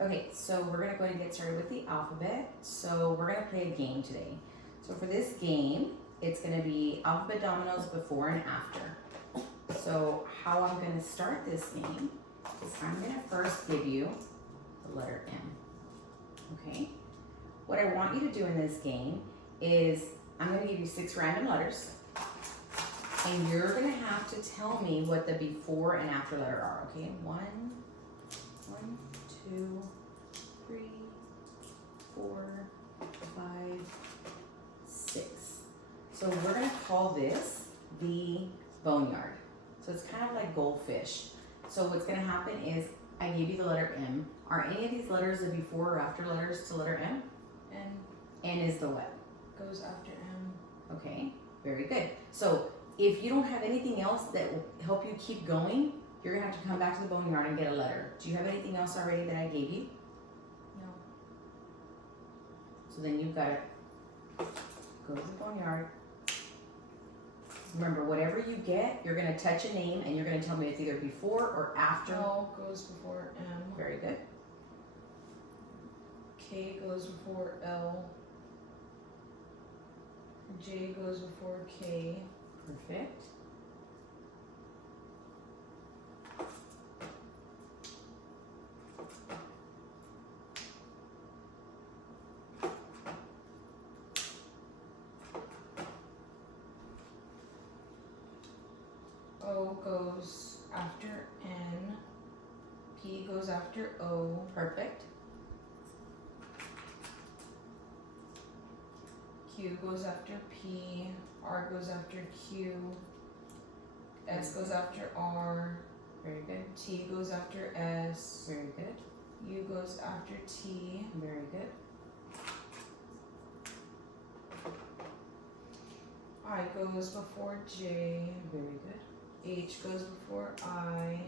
Okay, so we're gonna go ahead and get started with the alphabet. So we're gonna play a game today. So for this game, it's gonna be alphabet dominoes before and after. So how I'm gonna start this game is I'm gonna first give you the letter M, okay? What I want you to do in this game is I'm gonna give you 6 random letters, and you're gonna have to tell me what the before and after letter are, okay? 1, 2, 3, 4, 5, 6. So we're gonna call this the boneyard. So it's kind of like goldfish. So what's gonna happen is I gave you the letter M. Are any of these letters the before or after letters to letter M? N N is the what? goes after M. Okay, very good. So if you don't have anything else that will help you keep going, you're gonna have to come back to the boneyard and get a letter. Do you have anything else already that I gave you? No. So then you've got to go to the boneyard. Remember, whatever you get, you're gonna touch a name and you're gonna tell me it's either before or after. L goes before M. Very good. K goes before L. J goes before K. Perfect. O goes after N. P goes after O. Perfect. Q goes after P. R goes after Q. S goes after R. Very good. T goes after S. Very good. U goes after T. Very good. I goes before J. Very good. H goes before I.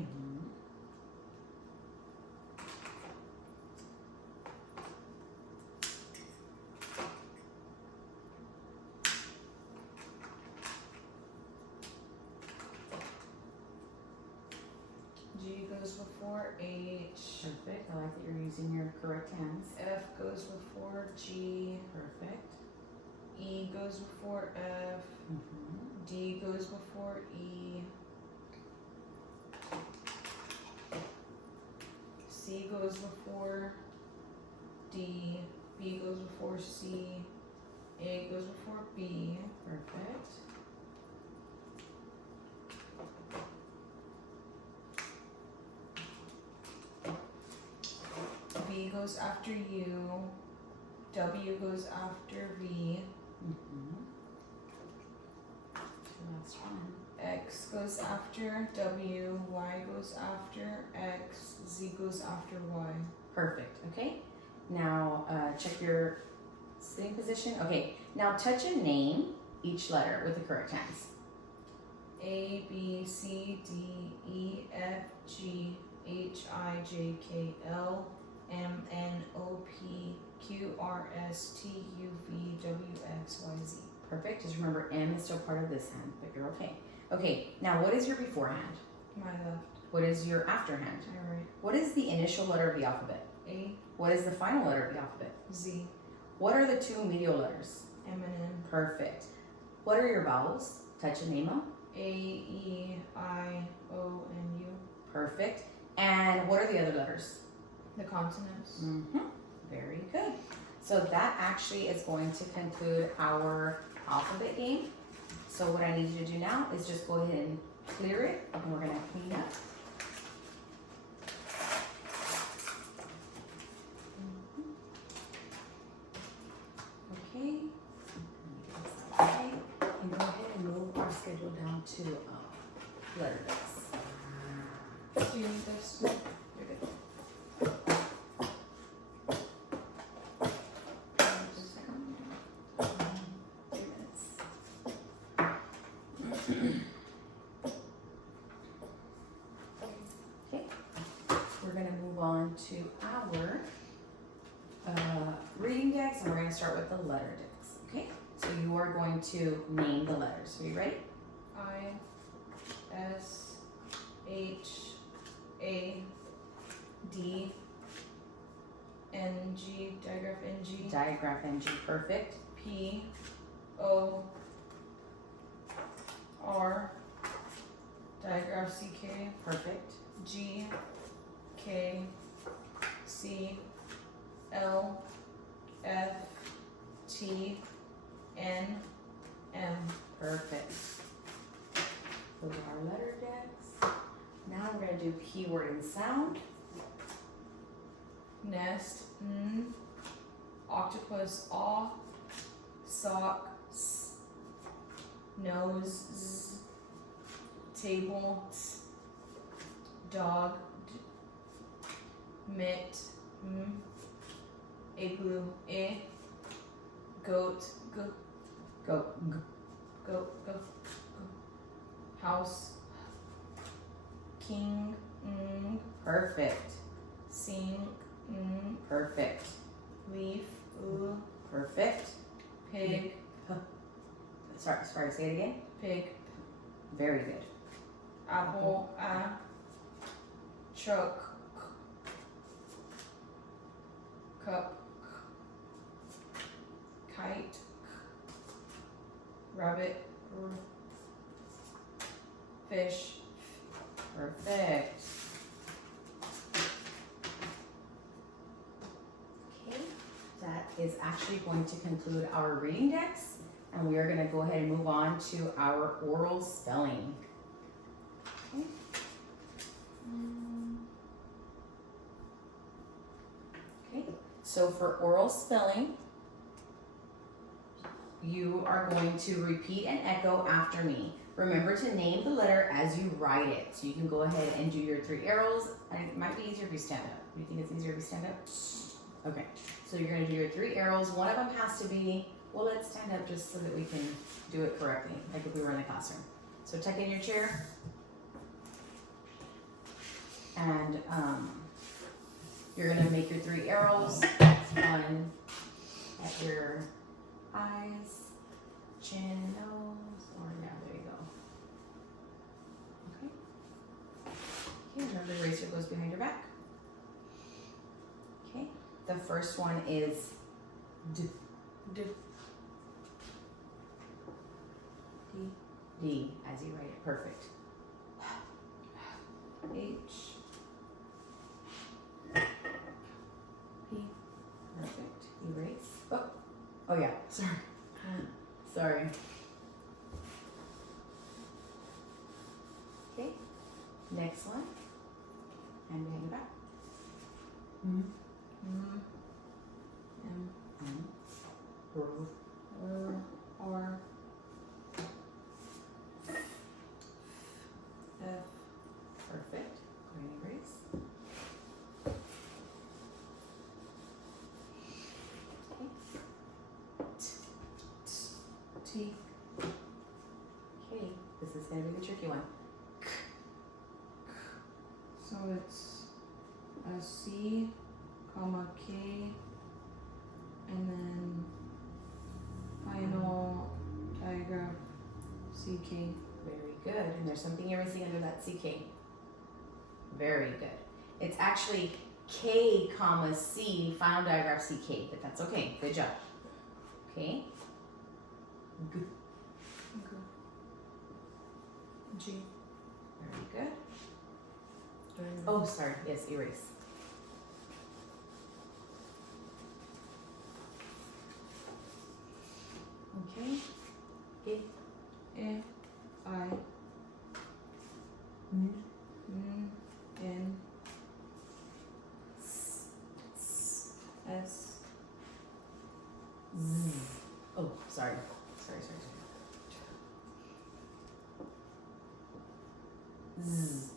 G goes before H. Perfect. I like that you're using your correct hands. F goes before G. Perfect. E goes before F. D goes before E. C goes before D. B goes before C. A goes before B. Perfect. V goes after U. W goes after V. Last one. X goes after W. Y goes after X. Z goes after Y. Perfect. Okay. Now check your sitting position. Okay. Now touch a name each letter with the correct hands. A, B, C, D, E, F, G, H, I, J, K, L, M, N, O, P, Q, R, S, T, U, V, W, X, Y, Z. Perfect. Just remember M is still part of this hand, but you're okay. Okay. Now what is your beforehand? My left. What is your afterhand? My right. What is the initial letter of the alphabet? A, What is the final letter of the alphabet? Z, What are the 2 medial letters? M, and N. Perfect. What are your vowels? Touch a name up. A, E, I, O, and U. Perfect. And what are the other letters? The consonants. Very good. So that actually is going to conclude our alphabet game. So what I need you to do now is just go ahead and clear it, and we're going to clean up. Okay. Okay. And go ahead and move our schedule down to letter days. Do you need this? You're good. Just a second. 3 minutes. Okay. We're going to move on to our reading decks, and we're going to start with the letter decks. Okay. So you are going to name the letters. Are you ready? I, S, H, A, D, digraph NG. Perfect. P O R digraph CK. Perfect. G K C L F T N M. Perfect. Those are our letter decks. Now we're gonna do keyword and sound. Nest N. Octopus aw. Sock S. Nose Z. Table T. Dog D. Mitt M. Igloo I. Goat G. Go. G. Go. House King Ng. Perfect. Sing Ng. Perfect. Leaf Perfect. Pig Sorry, say it again. Pig. Very good. Apple Truck Cup Kite Rabbit Fish. Perfect. Okay, that is actually going to conclude our reading decks, and we are going to go ahead and move on to our oral spelling. Okay. Okay, so for oral spelling, you are going to repeat and echo after me. Remember to name the letter as you write it. So you can go ahead and do your 3 arrows. It might be easier if you stand up. Do you think it's easier if you stand up? Okay, so you're gonna do your 3 arrows. One of them has to be, well, let's stand up just so that we can do it correctly, like if we were in the classroom. So tuck in your chair. And you're gonna make your 3 arrows. One at your eyes, chin, nose, or yeah, there you go. Okay, remember the eraser goes behind your back. Okay, the first one is D. D. D. D, as you write it, perfect. H. P, perfect. Erase. Oh yeah, sorry. Sorry. Okay, next one. And behind your back. M. R. F. Perfect. Go ahead and erase. T. Okay, this is gonna be the tricky one. So it's a C, comma K, and then final digraph CK. Very good. And there's something you're missing under that CK. Very good. It's actually K, comma C, final digraph CK, but that's okay. Good job. Okay. G. G. Very good. Oh, sorry. Yes, erase. Okay. E. I. N. N. S. S. Z. Oh, sorry. Sorry. Z.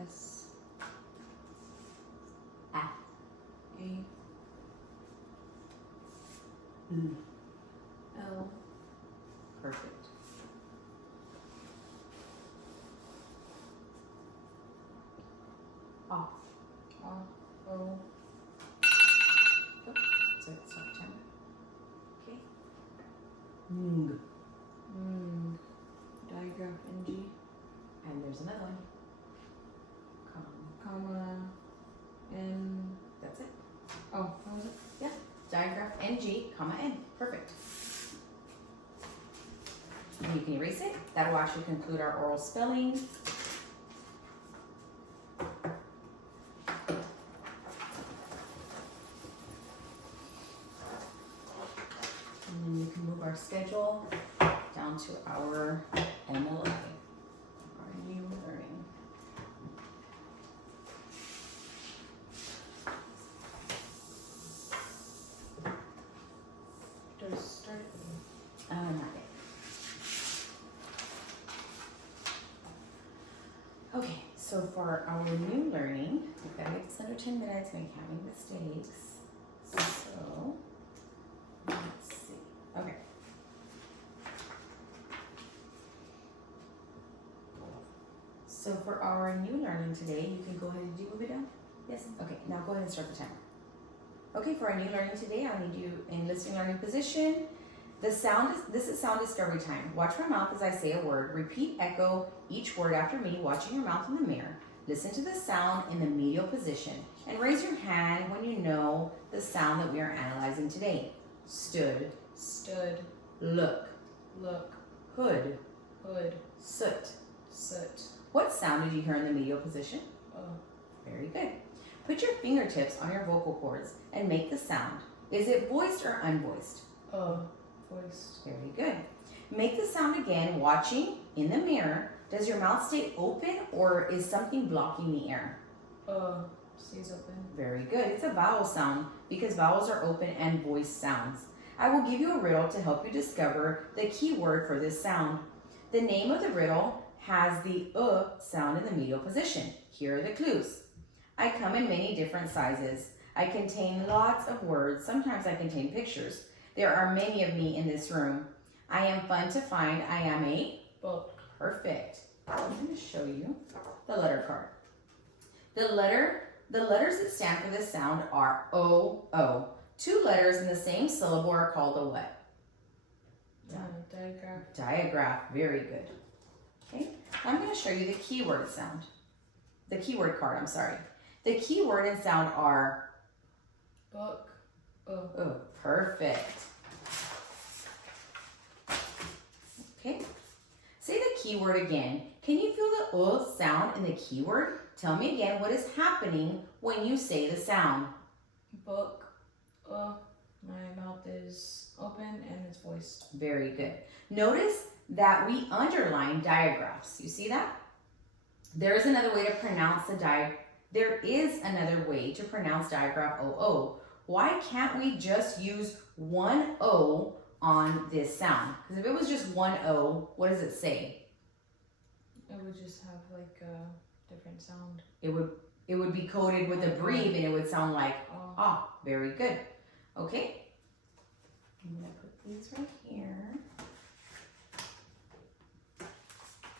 S. A. A. L. L. Perfect. Off. O. O. So it's stop time. Okay. Ng. Digraph NG. And there's another one. Comma. N. That's it. Oh, what was it? Digraph NG. G, comma, N. Perfect. And you can erase it. That will actually conclude our oral spelling. And then you can move our schedule down to our MLI, our new learning. Does start. Not yet. Okay, so for our new learning, we've got to get this under 10 minutes, make having mistakes. So, let's see. Okay. So for our new learning today, you can go ahead and do you move it down? Yes? Okay, now go ahead and start the timer. Okay, for our new learning today, I'll need you in listening learning position. This is sound discovery time. Watch my mouth as I say a word. Repeat, echo each word after me, watching your mouth in the mirror. Listen to the sound in the medial position and raise your hand when you know the sound that we are analyzing today. Stood, Stood. look, Look. hood, Hood. soot. Soot. What sound did you hear in the medial position? Very good. Put your fingertips on your vocal cords and make the sound. Is it voiced or unvoiced? Voiced. Very good. Make the sound again, watching in the mirror. Does your mouth stay open or is something blocking the air? Stays open. Very good. It's a vowel sound because vowels are open and voiced sounds. I will give you a riddle to help you discover the key word for this sound. The name of the riddle has the sound in the medial position. Here are the clues. I come in many different sizes. I contain lots of words. Sometimes I contain pictures. There are many of me in this room. I am fun to find. I am a book. Perfect. I'm going to show you the letter card. The letters that stand for this sound are O. Two letters in the same syllable are called a what? Digraph. Digraph. Very good. Okay. I'm going to show you the keyword sound. The keyword card, I'm sorry. The keyword and sound are Book. Perfect. Okay. Say the keyword again. Can you feel the sound in the keyword? Tell me again what is happening when you say the sound. Book. My mouth is open and it's voiced. Very good. Notice that we underline digraphs. You see that? There is another way to pronounce There is another way to pronounce digraph OO. Why can't we just use one O on this sound? Because if it was just one O, what does it say? It would just have like a different sound. It would be coded with a breve and it would sound like ah. Very good. Okay. I'm gonna put these right here.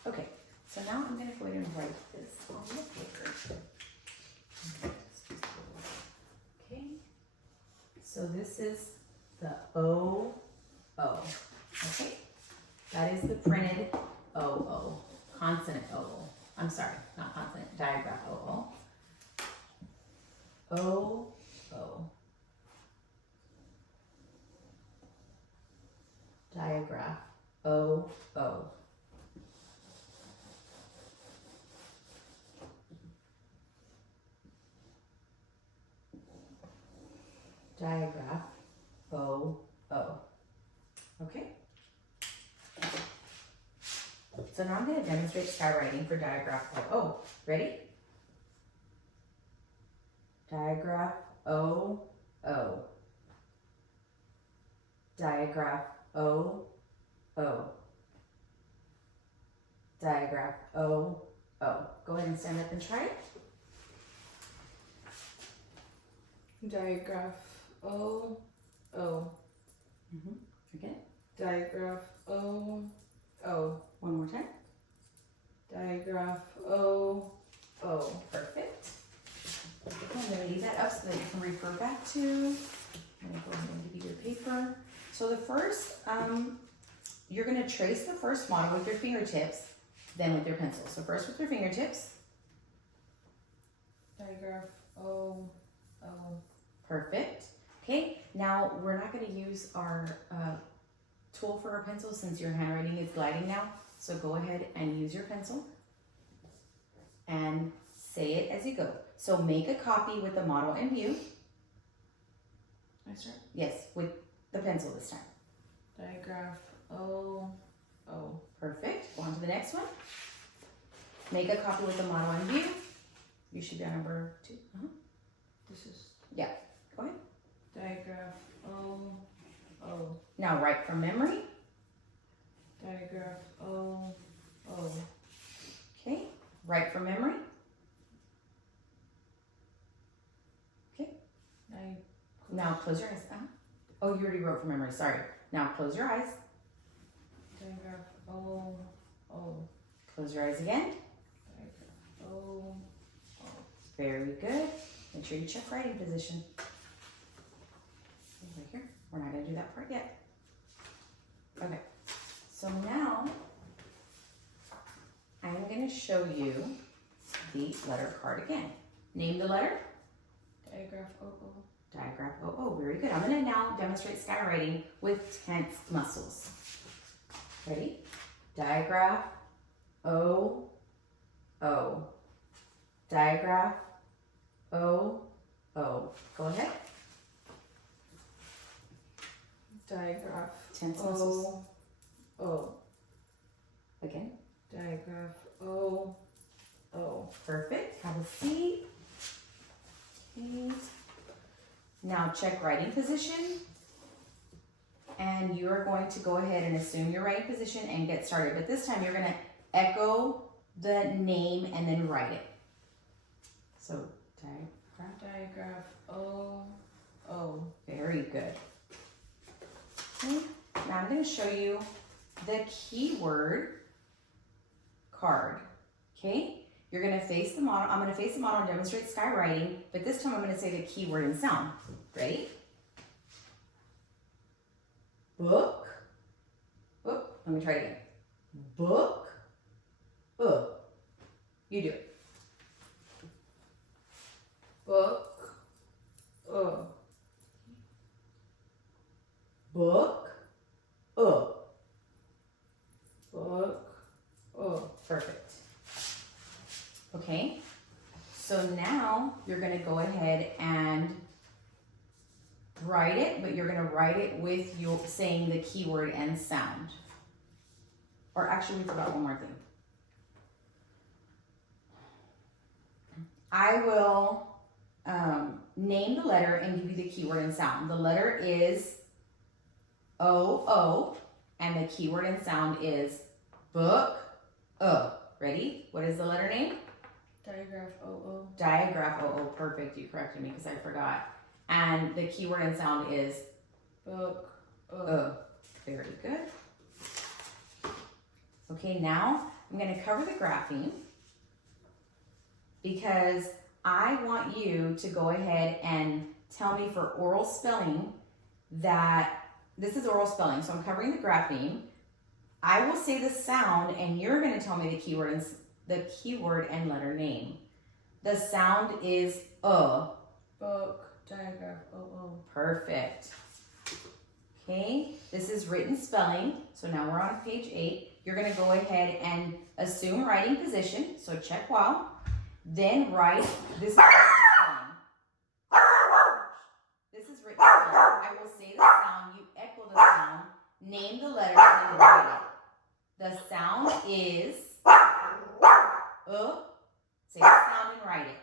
Okay. So now I'm gonna go ahead and write this on the paper. Okay. So this is the OO. Okay. That is the printed OO. Consonant OO. I'm sorry, not consonant. Digraph OO. OO. Digraph OO. Digraph OO. Okay? So now I'm going to demonstrate skywriting for digraph OO. Ready? Digraph OO. Digraph OO. Digraph OO. Go ahead and stand up and try it. Digraph OO. Again. Digraph OO. One more time. Digraph OO. Perfect. I'm going to leave that up so that you can refer back to. I'm going to go ahead and give you your paper. So the first, you're going to trace the first model with your fingertips, then with your pencil. So first with your fingertips. Digraph OO. Perfect. Okay, now we're not going to use our tool for our pencil since your handwriting is gliding now. So go ahead and use your pencil and say it as you go. So make a copy with the model in view. I start. Yes, with the pencil this time. Digraph O. O. Perfect. Go on to the next one. Make a copy with the model in view. You should be on number 2. This is. Yeah, go ahead. Digraph O. O. Now write from memory. Digraph O. O. Okay, write from memory. Okay. Now close your eyes. Oh, you already wrote from memory. Sorry. Now close your eyes. Digraph O. O. Close your eyes again. Digraph O. O. Very good. Make sure you check writing position. Right here. We're not going to do that part yet. Okay. So now I'm going to show you the letter card again. Name the letter. Digraph O. O. Digraph O. Oh, very good. I'm going to now demonstrate skywriting with tensed muscles. Ready? Digraph O. O. Digraph O. O. Go ahead. Digraph Tense muscles. O. O. Again. Digraph O. O. Perfect. Have a seat. Okay. Now check writing position. And you're going to go ahead and assume your writing position and get started. But this time you're going to echo the name and then write it. So, Digraph O. O. very good. Okay. Now I'm going to show you the keyword card. Okay? You're going to face the model. I'm going to face the model and demonstrate skywriting, but this time I'm going to say the keyword and sound. Ready? Book. Oh, let me try it again. Book. You do it. Book. Book. Book. Perfect. Okay. So now you're going to go ahead and write it, but you're going to write it with your saying the keyword and sound. Or actually, we forgot one more thing. I will name the letter and give you the keyword and sound. The letter is O, and the keyword and sound is book. Ready? What is the letter name? Digraph O. Digraph O. Perfect. You corrected me because I forgot. And the keyword and sound is Book. Very good. Okay, now I'm going to cover the grapheme because I want you to go ahead and tell me for oral spelling that this is oral spelling. So I'm covering the grapheme. I will say the sound and you're going to tell me the keyword and letter name. The sound is Book. Digraph O. Perfect. Okay, this is written spelling. So now we're on page 8. You're going to go ahead and assume writing position. So check while. Then write, this is written spelling. This is written spelling. I will say the sound, you echo the sound, name the letter, and then write it. The sound is say the sound and write it.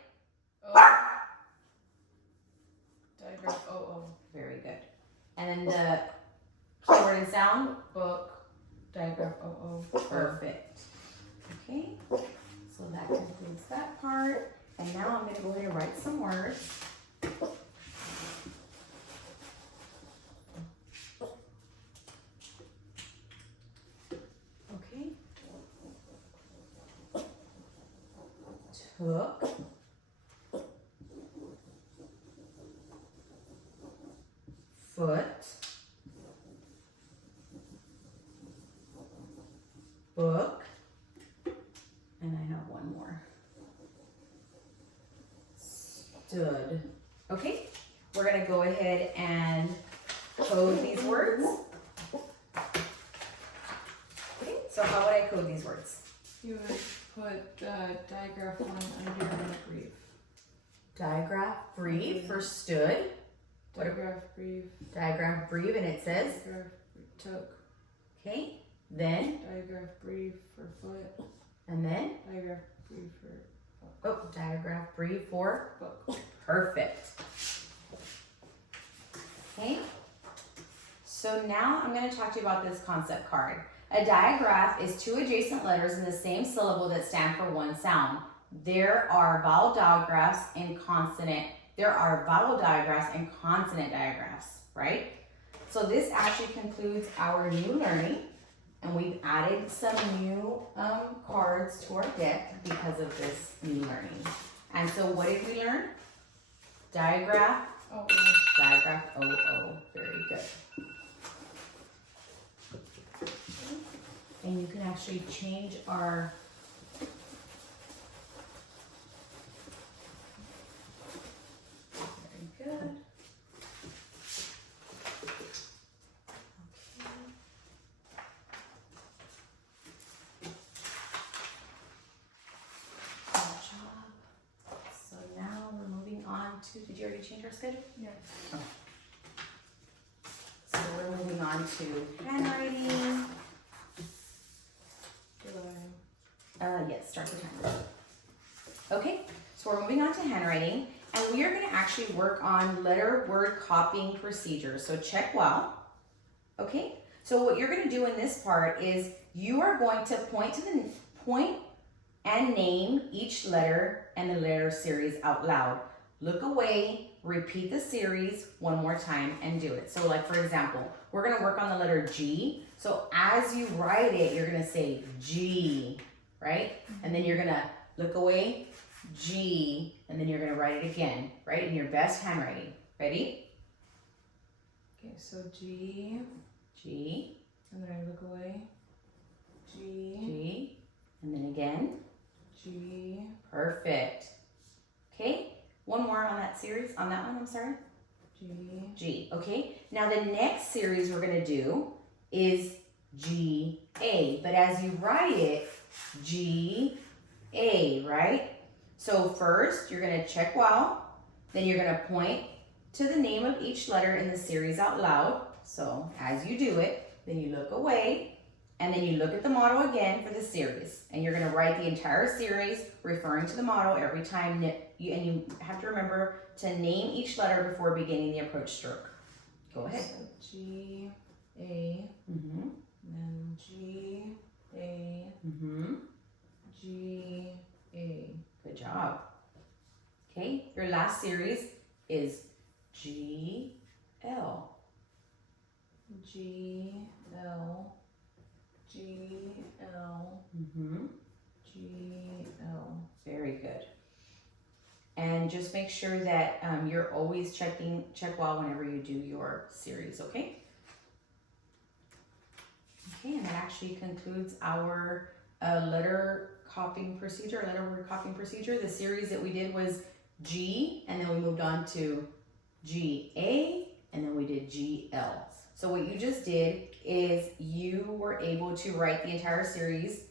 Digraph O. Very good. And then the keyword and sound? Book. Digraph O. Perfect. Okay, so that concludes that part. And now I'm going to go ahead and write some words. Okay. Took. Foot. Book. And I have one more. Stood. Okay, we're gonna go ahead and code these words. Okay, so how would I code these words? You would put digraph 1 under brief. Digraph brief for stood. Digraph brief. Digraph brief, and it says. Digraph took. Okay, then. Digraph brief for foot. And then. Digraph brief for. Oh, digraph brief for Book. Perfect. Okay. So now I'm going to talk to you about this concept card. A digraph is two adjacent letters in the same syllable that stand for one sound. There are vowel digraphs and consonant. There are vowel digraphs and consonant digraphs, right? So this actually concludes our new learning, and we've added some new cards to our deck because of this new learning. And so what did we learn? Digraph, Oh. digraph, oh, very good. And you can actually change our very good. Did you already change our schedule? Yeah. Oh. So we're moving on to handwriting. Yes, start the timer. Okay, so we're moving on to handwriting, and we are going to actually work on letter word copying procedures. So check well. Okay, so what you're going to do in this part is you are going to point and name each letter and the letter series out loud. Look away, repeat the series one more time and do it. So like for example, we're gonna work on the letter G. So as you write it, you're gonna say G, right? And then you're gonna look away, G, and then you're gonna write it again, right? In your best handwriting. Ready? Okay, so G. G. And then I look away. G. G. And then again. G. Perfect. Okay. One more on that series, on that one, I'm sorry. G. G, okay? Now the next series we're gonna do is G, A, but as you write it, G, A, right? So first, you're gonna check wow, then you're gonna point to the name of each letter in the series out loud. So as you do it, then you look away, and then you look at the motto again for the series. And you're gonna write the entire series referring to the motto every time, and you have to remember to name each letter before beginning the approach stroke. Go ahead. So G, A, Mm-hmm. and then G, A, G, A. Good job. Okay, your last series is G, L. G, L, G, L, G, L. Very good. And just make sure that you're always check well whenever you do your series, okay? Okay, and that actually concludes our letter copying procedure, letter word copying procedure. The series that we did was G, and then we moved on to G-A, and then we did G-L. So what you just did is you were able to write the entire series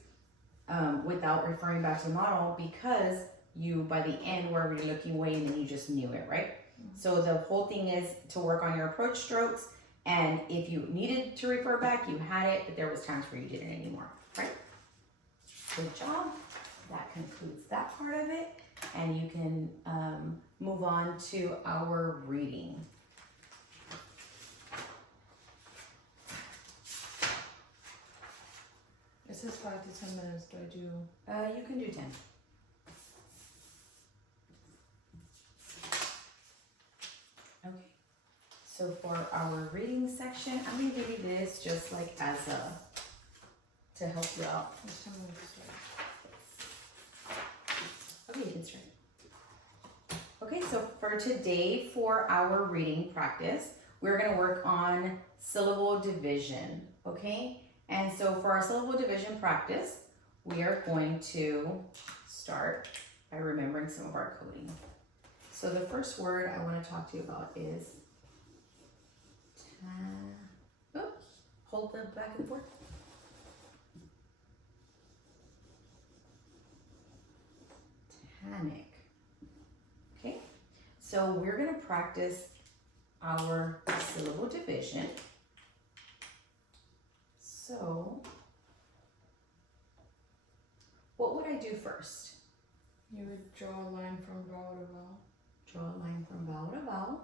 without referring back to the model because you, by the end, were already looking away and then you just knew it, right? So the whole thing is to work on your approach strokes, and if you needed to refer back, you had it, but there was times where you didn't anymore, right? Good job. That concludes that part of it, and you can move on to our reading. It says 5 to 10 minutes. Do I do? You can do 10. Okay. So for our reading section, I'm going to give you this just like as a, to help you out. Which time will we start? Okay, you can start. Okay, so for today, for our reading practice, we're going to work on syllable division, okay? And so for our syllable division practice, we are going to start by remembering some of our coding. So the first word I want to talk to you about is hold the back of the board. Tannic. Okay, so we're going to practice our syllable division. So what would I do first? You would draw a line from vowel to vowel. Draw a line from vowel to vowel.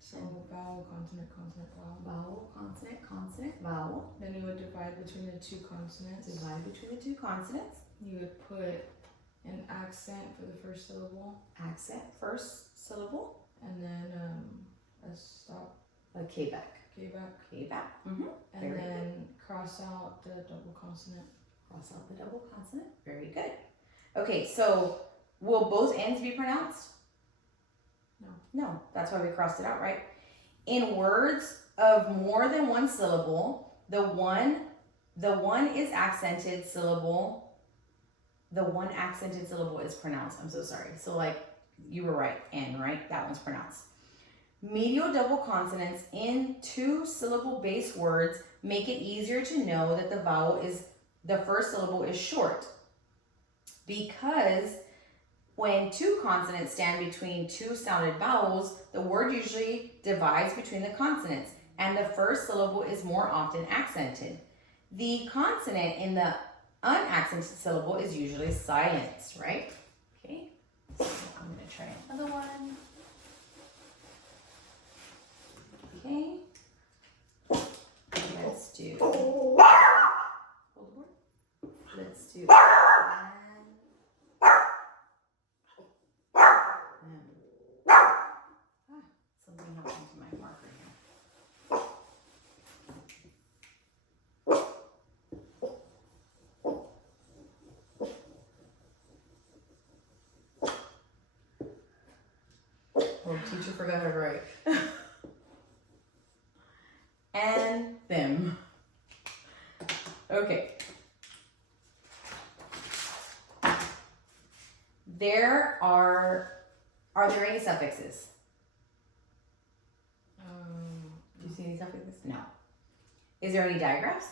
So vowel, consonant, consonant, vowel. Vowel, consonant, consonant, vowel. Then you would divide between the two consonants. Divide between the two consonants. You would put an accent for the first syllable. Accent, first syllable. And then a stop. A K back. K back. K back. Mm-hmm. And Very then good. cross out the double consonant. Cross out the double consonant. Very good. Okay, so will both ends be pronounced? No. No, that's why we crossed it out, right? In words of more than one syllable, the one is accented syllable. The one accented syllable is pronounced. I'm so sorry. So like you were right, N, right? That one's pronounced. Medial double consonants in two syllable based words make it easier to know that the first syllable is short. Because when two consonants stand between two sounded vowels, the word usually divides between the consonants, and the first syllable is more often accented. The consonant in the unaccented syllable is usually silenced, right? Okay, so I'm going to try another one. Okay, let's do, hold the board. Let's do something happened to my marker here. Oh, teacher forgot how to write. And them. Okay. Are there any suffixes? Do you see any suffixes? No. Is there any digraphs?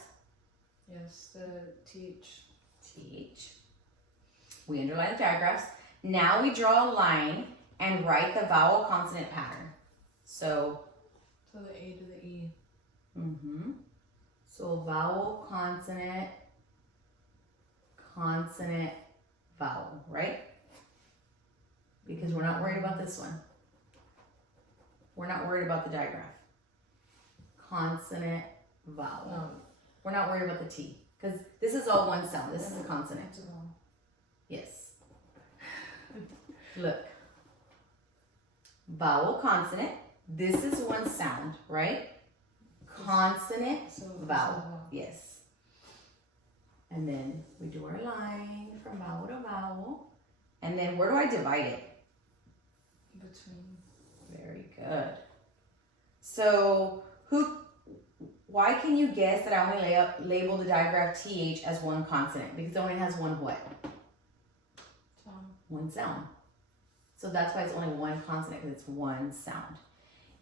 Yes, the TH. TH. We underline the digraphs. Now we draw a line and write the vowel consonant pattern. So the A to the E. So vowel, consonant, consonant, vowel, right? Because we're not worried about this one. We're not worried about the digraph. Consonant, vowel. No. We're not worried about the T. Because this is all one sound. This is a consonant. It's a vowel. Yes. Look. Vowel, consonant. This is one sound, right? Consonant, vowel. Yes. And then we do our line from vowel to vowel. And then where do I divide it? Between. Very good. So why can you guess that I only label the digraph TH as one consonant? Because it only has one what? Sound. One sound. So that's why it's only one consonant, because it's one sound.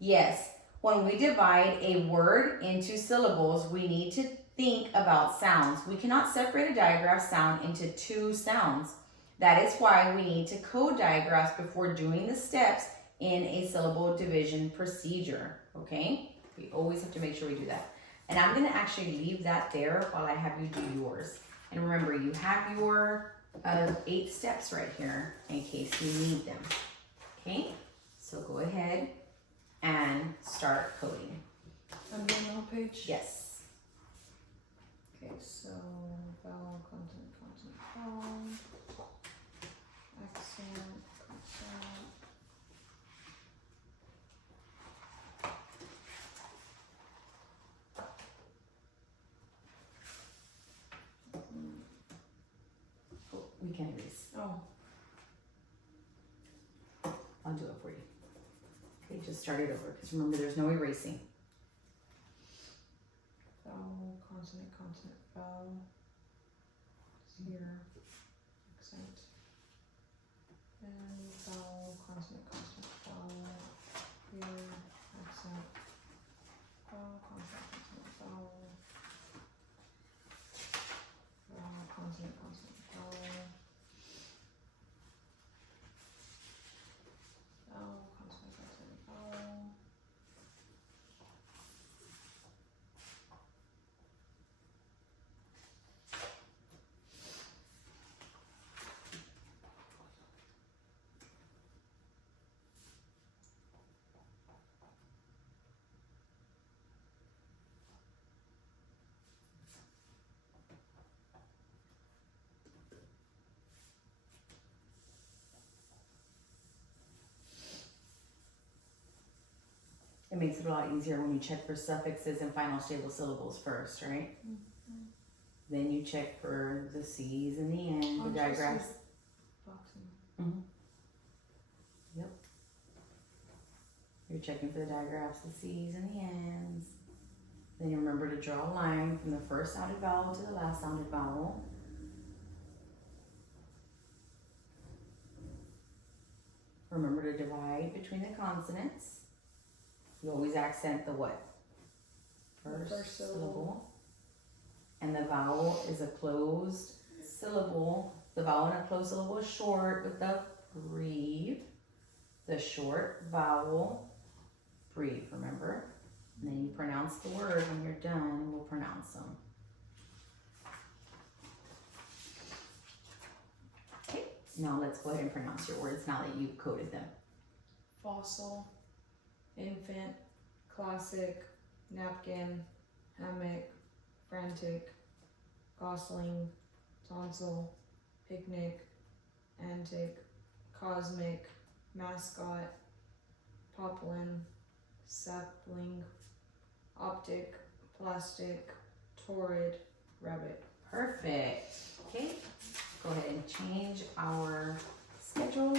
Yes, when we divide a word into syllables, we need to think about sounds. We cannot separate a digraph sound into two sounds. That is why we need to code digraphs before doing the steps in a syllable division procedure, okay? We always have to make sure we do that. And I'm gonna actually leave that there while I have you do yours. And remember, you have your 8 steps right here in case you need them, okay? So go ahead and start coding. On the middle page? Yes. Okay, so vowel, consonant, consonant, vowel. Accent, consonant. Oh, we can erase. Oh. I'll do it for you. Okay, just start it over, because remember, there's no erasing. Vowel, consonant, consonant, vowel. Here. Accent. And vowel, consonant, consonant, makes it a lot easier when you check for suffixes and final stable syllables first, right? Mm-hmm. Then you check for the C's in the end, the digraphs. Mm-hmm. Yep. You're checking for the digraphs, the C's and the N's. Then you remember to draw a line from the first sounded vowel to the last sounded vowel. Remember to divide between the consonants. You always accent the what? First syllable. And the vowel is a closed syllable. The vowel in a closed syllable is short with the breve. The short vowel, breve, remember? And then you pronounce the word when you're done, and we'll pronounce them. Okay, now let's go ahead and pronounce your words now that you've coded them. Fossil, infant, classic, napkin, hammock, frantic, gosling, tonsil, picnic, antic, cosmic, mascot, poplin, sapling, optic, plastic, torrid, rabbit. Perfect. Okay, go ahead and change our schedule.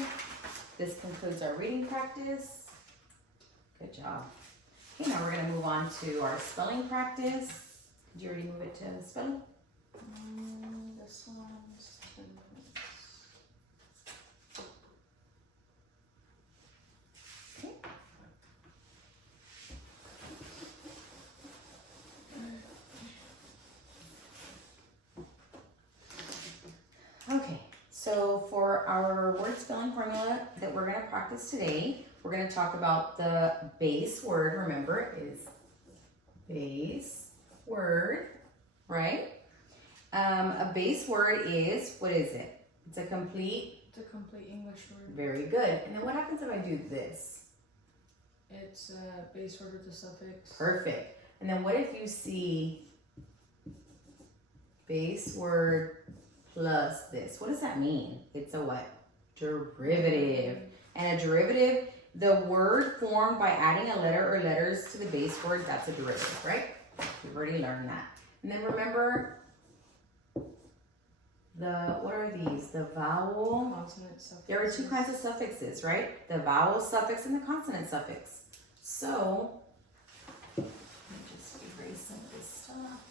This concludes our reading practice. Good job. Okay, now we're going to move on to our spelling practice. Did you already move it to spelling? This one's 10 minutes. Okay. Okay, so for our word spelling formula that we're going to practice today, we're going to talk about the base word. Remember, is base word, right? A base word is, what is it? It's a complete. It's a complete English word. Very good. And then what happens if I do this? It's a base word with a suffix. Perfect. And then what if you see base word plus this? What does that mean? It's a what? Derivative. And a derivative, the word formed by adding a letter or letters to the base word, that's a derivative, right? We've already learned that. And then remember what are these? The vowel. Consonant suffix. There are two kinds of suffixes, right? The vowel suffix and the consonant suffix. So, let me just erase some of this stuff.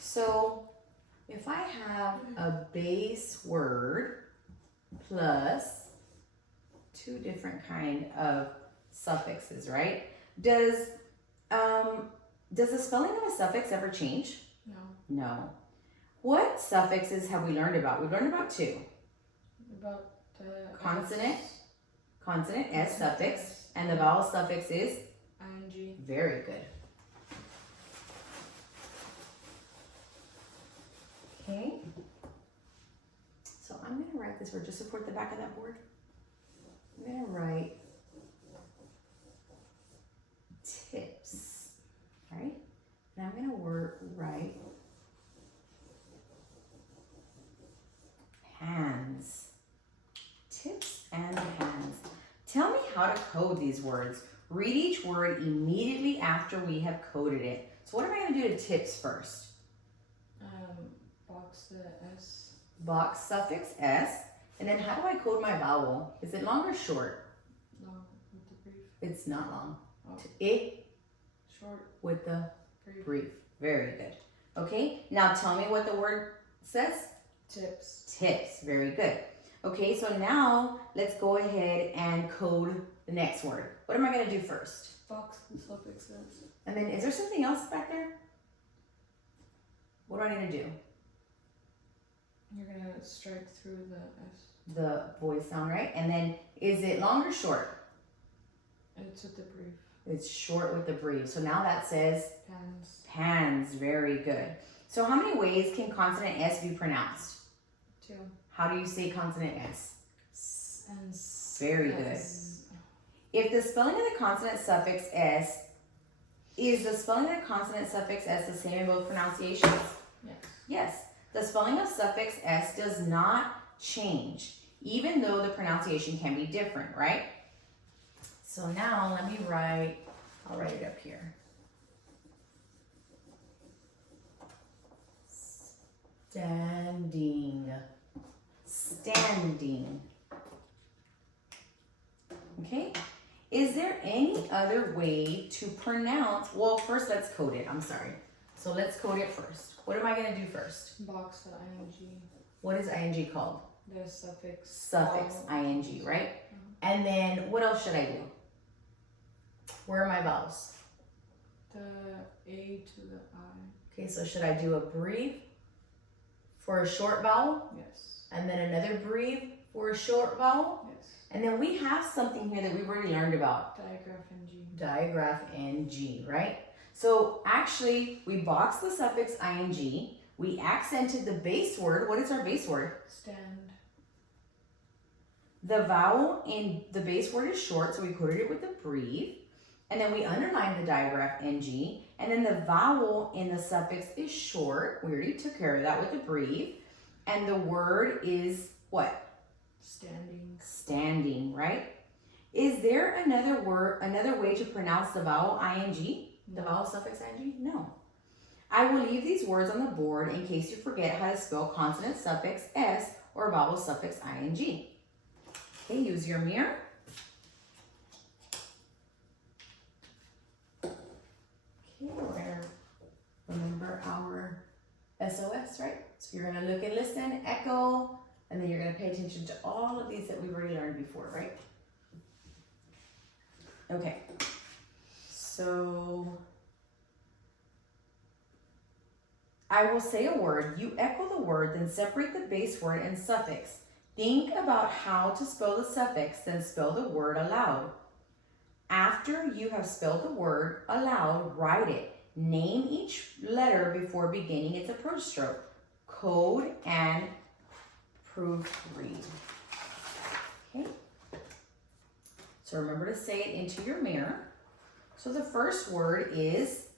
So, if I have a base word plus two different kind of suffixes, right? Does the spelling of a suffix ever change? No. No. What suffixes have we learned about? We've learned about two. About the Consonant, S suffix, and the vowel suffix is? ing. Very good. Okay. So I'm going to write this word. Just support the back of that board. I'm going to write tips, right? And I'm going to write hands. Tips and hands. Tell me how to code these words. Read each word immediately after we have coded it. So what am I going to do to tips first? Box the S. Box suffix S. And then how do I code my vowel? Is it long or short? Long with the brief. It's not long. Oh. It Short. with the Brief. brief. Very good. Okay, now tell me what the word says. Tips. Tips. Very good. Okay, so now let's go ahead and code the next word. What am I going to do first? Box the suffix S. And then is there something else back there? What do I need to do? You're gonna strike through the S. The voice sound, right? And then is it long or short? It's with the brief. It's short with the brief. So now that says Pans. pans. Very good. So how many ways can consonant S be pronounced? 2. How do you say consonant S? And Very good. If the spelling of the consonant suffix S, is the spelling of the consonant suffix S the same in both pronunciations? Yes. Yes. The spelling of suffix S does not change, even though the pronunciation can be different, right? So now let me I'll write it up here. Standing. Standing. Okay? Is there any other way to pronounce, well, first let's code it, I'm sorry. So let's code it first. What am I gonna do first? Box the ing. What is ing called? The suffix. Suffix ing, right? And then what else should I do? Where are my vowels? The A to the I. Okay, so should I do a brief for a short vowel? Yes. And then another brief for a short vowel? Yes. And then we have something here that we've already learned about. Digraph ing. Digraph ing, right? So actually, we boxed the suffix ing. We accented the base word. What is our base word? Stand. The vowel in the base word is short, so we coded it with a brief. And then we underlined the digraph ng. And then the vowel in the suffix is short. We already took care of that with a brief. And the word is what? Standing. Standing, right? Is there another way to pronounce the vowel ing? The vowel suffix ing? No. I will leave these words on the board in case you forget how to spell consonant suffix s or vowel suffix ing. Okay, use your mirror. Okay, we're gonna remember our SOS, right? So you're gonna look and listen, echo, and then you're gonna pay attention to all of these that we've already learned before, right? Okay, so I will say a word, you echo the word, then separate the base word and suffix. Think about how to spell the suffix, then spell the word aloud. After you have spelled the word aloud, write it. Name each letter before beginning its approach stroke. Code and proofread. Okay? So remember to say it into your mirror. So the first word is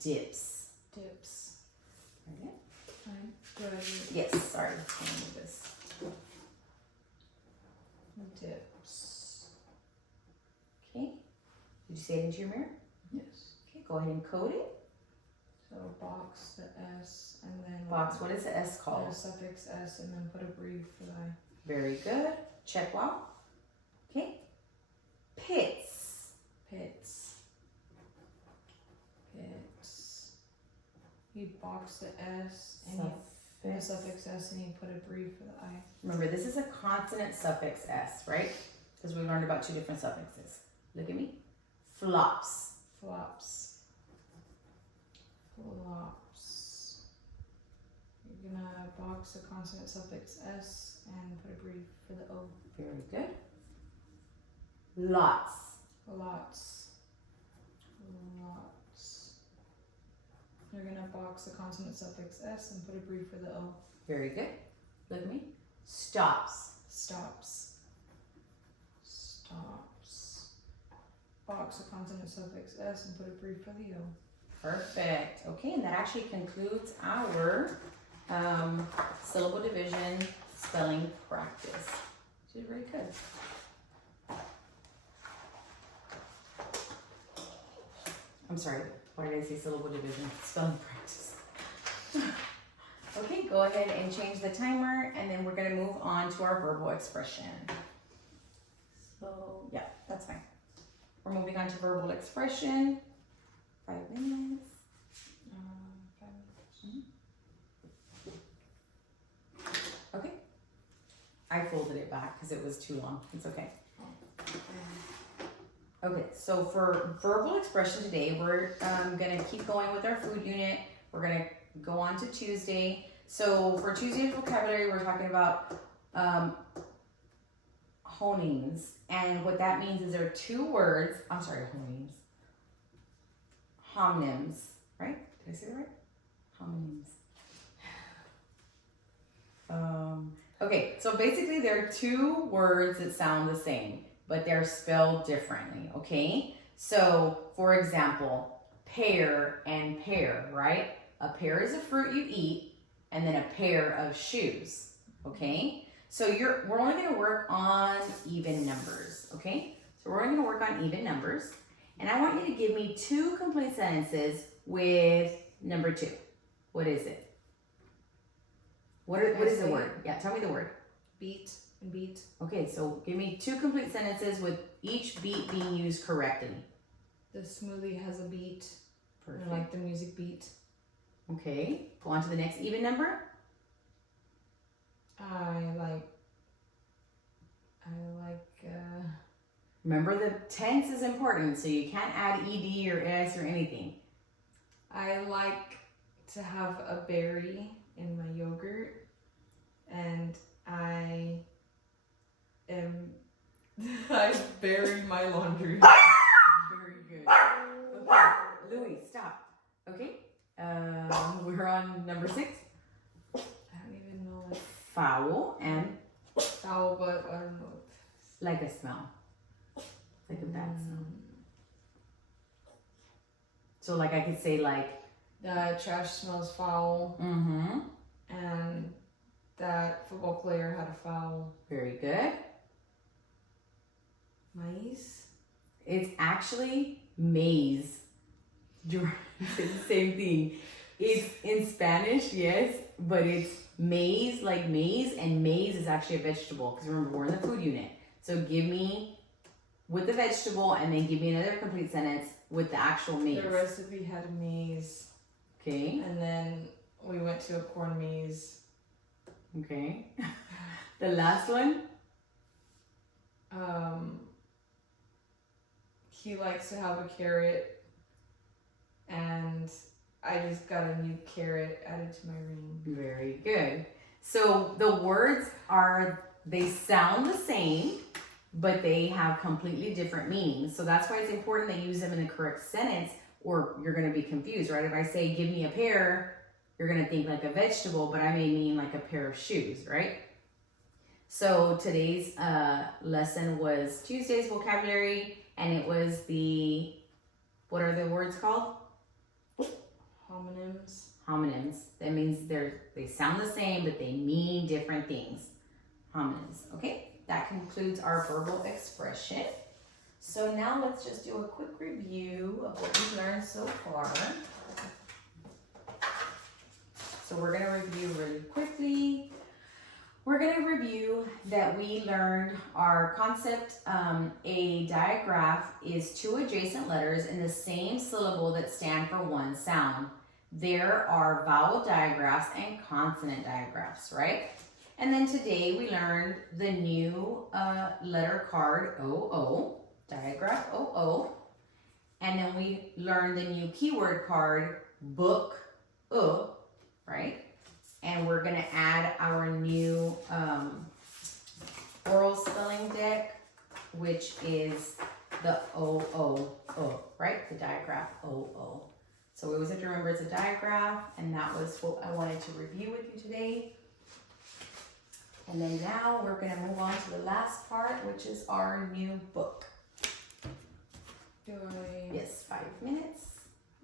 dips. Dips. Okay. Fine. Good. Yes, sorry. Let me move this. Dips. Okay. Did you say it into your mirror? Yes. Okay, go ahead and code it. So box the S and then Box, what is the S called? the suffix S and then put a brief for the I. Very good. Check wow. Okay. Pits. Pits. Pits. You box the S and the suffix S and you put a brief for the I. Remember, this is a consonant suffix S, right? Because we learned about two different suffixes. Look at me. Flops. Flops. Flops. You're gonna box the consonant suffix S and put a brief for the O. Very good. Lots. Lots. Lots. You're gonna box the consonant suffix S and put a brief for the O. Very good. Look at me. Stops. Stops. Stops. Box the consonant suffix S and put a brief for the O. Perfect. Okay, and that actually concludes our syllable division spelling practice. You did very good. I'm sorry, why did I say syllable division? Spelling practice. Okay, go ahead and change the timer, and then we're gonna move on to our verbal expression. So, yeah, that's fine. We're moving on to verbal expression. 5 minutes. 5 minutes. Okay. I folded it back because it was too long. It's okay. Okay, so for verbal expression today, we're gonna keep going with our food unit. We're gonna go on to Tuesday. So for Tuesday's vocabulary, we're talking about honemes. And what that means is there are two words, I'm sorry, honemes. Homonyms, right? Did I say that right? Homonyms. Okay, so basically there are two words that sound the same, but they're spelled differently, okay? So, for example, pear and pear, right? A pear is a fruit you eat, and then a pair of shoes, okay? So we're only gonna work on even numbers, okay? So So we're only gonna work on even numbers. And I want you to give me 2 complete sentences with number 2. What is it? What is the word? Yeah, tell me the word. Beat and beat. Okay, so give me 2 complete sentences with each beat being used correctly. The smoothie has a beat. Perfect. I like the music beat. Okay, go on to the next even number. I like. Remember, the tense is important, so you can't add ed or s or anything. I like to have a berry in my yogurt, and I bury my laundry. Very good. Okay, Louis, stop. Okay, we're on number 6. I don't even know like Foul and foul, but I don't know. like a smell. Like a bad smell. So like I could say like, The trash smells foul, mm-hmm. and that football player had a foul. Very good. Mice. It's actually maize. It's the same thing. It's in Spanish, yes, but it's maize, like maize, and maize is actually a vegetable. Because remember, we're in the food unit. So give me with the vegetable, and then give me another complete sentence with the actual maize. The recipe had maize. Okay. And then we went to a corn maze. Okay. The last one. He likes to have a carrot, and I just got a new carrot added to my ring. Very good. So the words they sound the same, but they have completely different meanings. So that's why it's important that you use them in the correct sentence, or you're going to be confused, right? If I say, give me a pear, you're going to think like a vegetable, but I may mean like a pair of shoes, right? So today's lesson was Tuesday's vocabulary, and it was what are the words called? Homonyms. Homonyms. That means they sound the same, but they mean different things. Homonyms, okay? That concludes our verbal expression. So now let's just do a quick review of what we've learned so far. So we're gonna review really quickly. We're gonna review that we learned our concept. A digraph is 2 adjacent letters in the same syllable that stand for one sound. There are vowel digraphs and consonant digraphs, right? And then today we learned the new letter card, OO, digraph OO. And then we learned the new keyword card, book, right? And we're gonna add our new oral spelling deck, which is the OO, right? The digraph OO. So we always have to remember it's a digraph, and that was what I wanted to review with you today. And then now we're gonna move on to the last part, which is our new book. Yes, 5 minutes.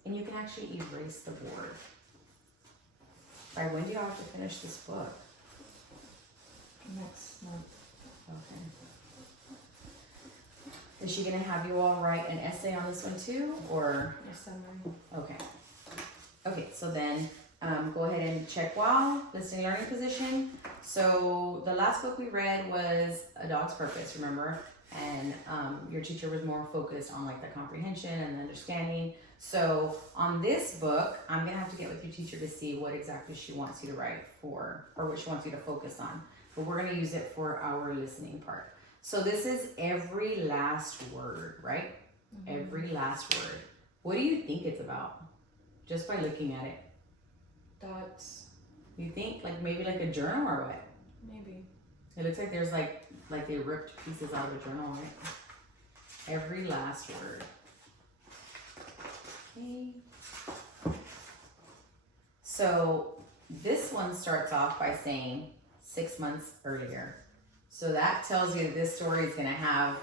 And you can actually erase the board. By when do you have to finish this book? Next month. Okay. Is she gonna have you all write an essay on this one too, or? A summary. Okay. Okay, so then go ahead and check while listening learning position. So the last book we read was A Dog's Purpose, remember? And your teacher was more focused on like the comprehension and the understanding. So on this book, I'm gonna have to get with your teacher to see what exactly she wants you to write for, or what she wants you to focus on. But we're gonna use it for our listening part. So this is every last word, right? Mm-hmm. Every last word. What do you think it's about? Just by looking at it. Dots. You think like maybe like a journal or what? Maybe. It looks like there's like they ripped pieces out of a journal, right? Every last word. Okay. So this one starts off by saying 6 months earlier. So that tells you that this story is going to have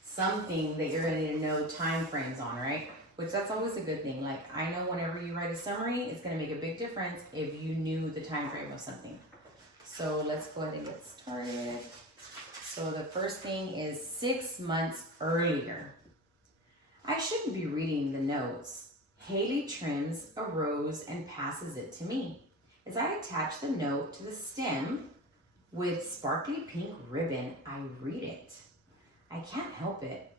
something that you're going to need to know time frames on, right? Which that's always a good thing. Like I know whenever you write a summary, it's going to make a big difference if you knew the time frame of something. So let's go ahead and get started. So the first thing is 6 months earlier. I shouldn't be reading the notes. Haley trims a rose and passes it to me. As I attach the note to the stem with sparkly pink ribbon, I read it. I can't help it.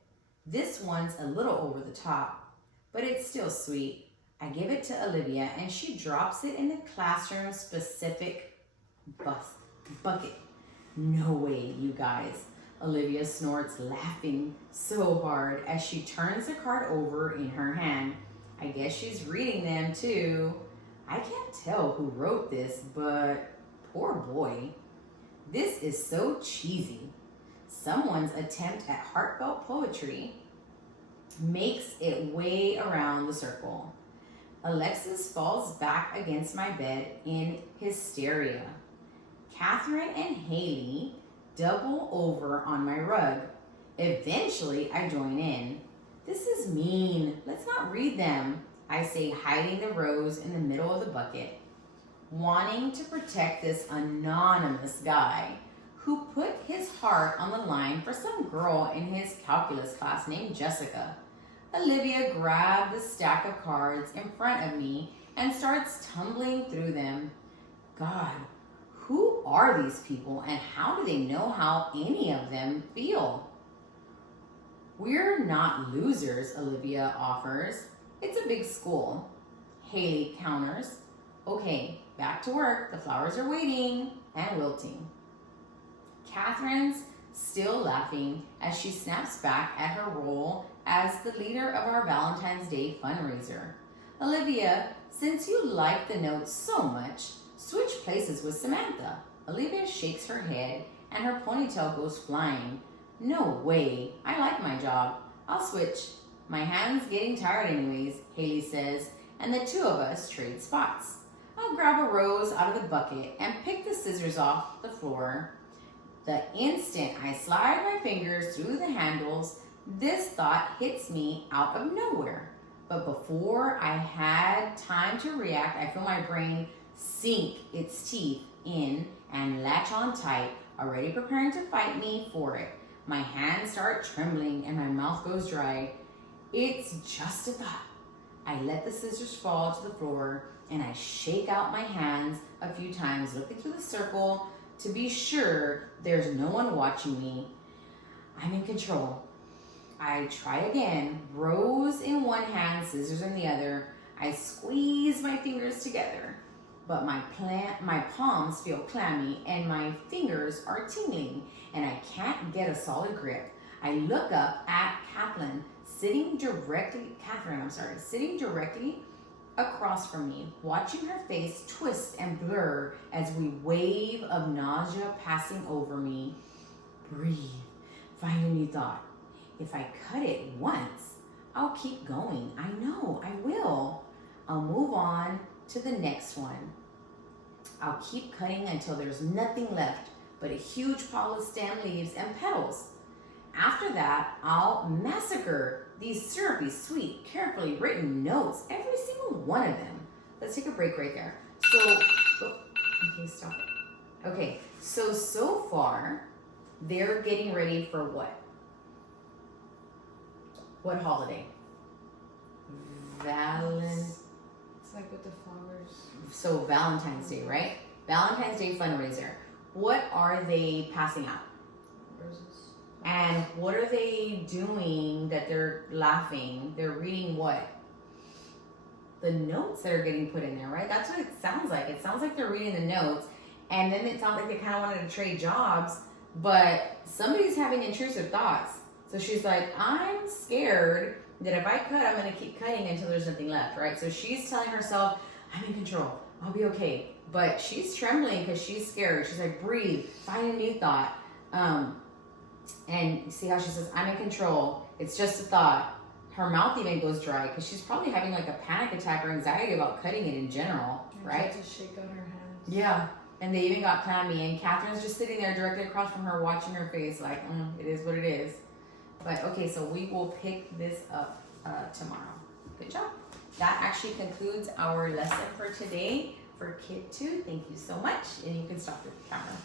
This one's a little over the top, but it's still sweet. I give it to Olivia and she drops it in the classroom specific bucket. No way, you guys. Olivia snorts, laughing so hard as she turns the card over in her hand. I guess she's reading them too. I can't tell who wrote this, but poor boy. This is so cheesy. Someone's attempt at heartfelt poetry makes it way around the circle. Alexis falls back against my bed in hysteria. Catherine and Haley double over on my rug. Eventually, I join in. This is mean. Let's not read them, I say, hiding the rose in the middle of the bucket, wanting to protect this anonymous guy who put his heart on the line for some girl in his calculus class named Jessica. Olivia grabbed the stack of cards in front of me and starts tumbling through them. God, who are these people and how do they know how any of them feel? We're not losers, Olivia offers. It's a big school. Haley counters. Okay, back to work. The flowers are waiting and wilting. Catherine's still laughing as she snaps back at her role as the leader of our Valentine's Day fundraiser. Olivia, since you like the notes so much, switch places with Samantha. Olivia shakes her head and her ponytail goes flying. No way, I like my job. I'll switch. My hand's getting tired anyways, Haley says, and the two of us trade spots. I'll grab a rose out of the bucket and pick the scissors off the floor. The instant I slide my fingers through the handles, this thought hits me out of nowhere. But before I had time to react, I feel my brain sink its teeth in and latch on tight, already preparing to fight me for it. My hands start trembling and my mouth goes dry. It's just a thought. I let the scissors fall to the floor and I shake out my hands a few times, looking through the circle to be sure there's no one watching me. I'm in control. I try again, rose in one hand, scissors in the other. I squeeze my fingers together, but my palms feel clammy and my fingers are tingling and I can't get a solid grip. I look up at Catherine sitting directly across from me, watching her face twist and blur as we wave of nausea passing over me. Breathe, find a new thought. If I cut it once, I'll keep going. I know, I will. I'll move on to the next one. I'll keep cutting until there's nothing left but a huge pile of stem leaves and petals. After that, I'll massacre these syrupy, sweet, carefully written notes, every single one of them. Let's take a break right there. Okay, stop it. Okay, so far, they're getting ready for what? What holiday? It's like with the flowers. So Valentine's Day, right? Valentine's Day fundraiser. What are they passing out? Roses. And what are they doing that they're laughing? They're reading what? The notes that are getting put in there, right? That's what it sounds like. It sounds like they're reading the notes. And then it sounds like they kind of wanted to trade jobs, but somebody's having intrusive thoughts. So she's like, I'm scared that if I cut, I'm going to keep cutting until there's nothing left, right? So she's telling herself, I'm in control. I'll be okay. But she's trembling because she's scared. She's like, breathe, find a new thought. And see how she says, I'm in control. It's just a thought. Her mouth even goes dry because she's probably having like a panic attack or anxiety about cutting it in general, right? She had to shake out her hands. Yeah. And they even got clammy. And Catherine's just sitting there directly across from her, watching her face like, it is what it is. But okay, so we will pick this up tomorrow. Good job. That actually concludes our lesson for today for Kid 2. Thank you so much. And you can stop the camera.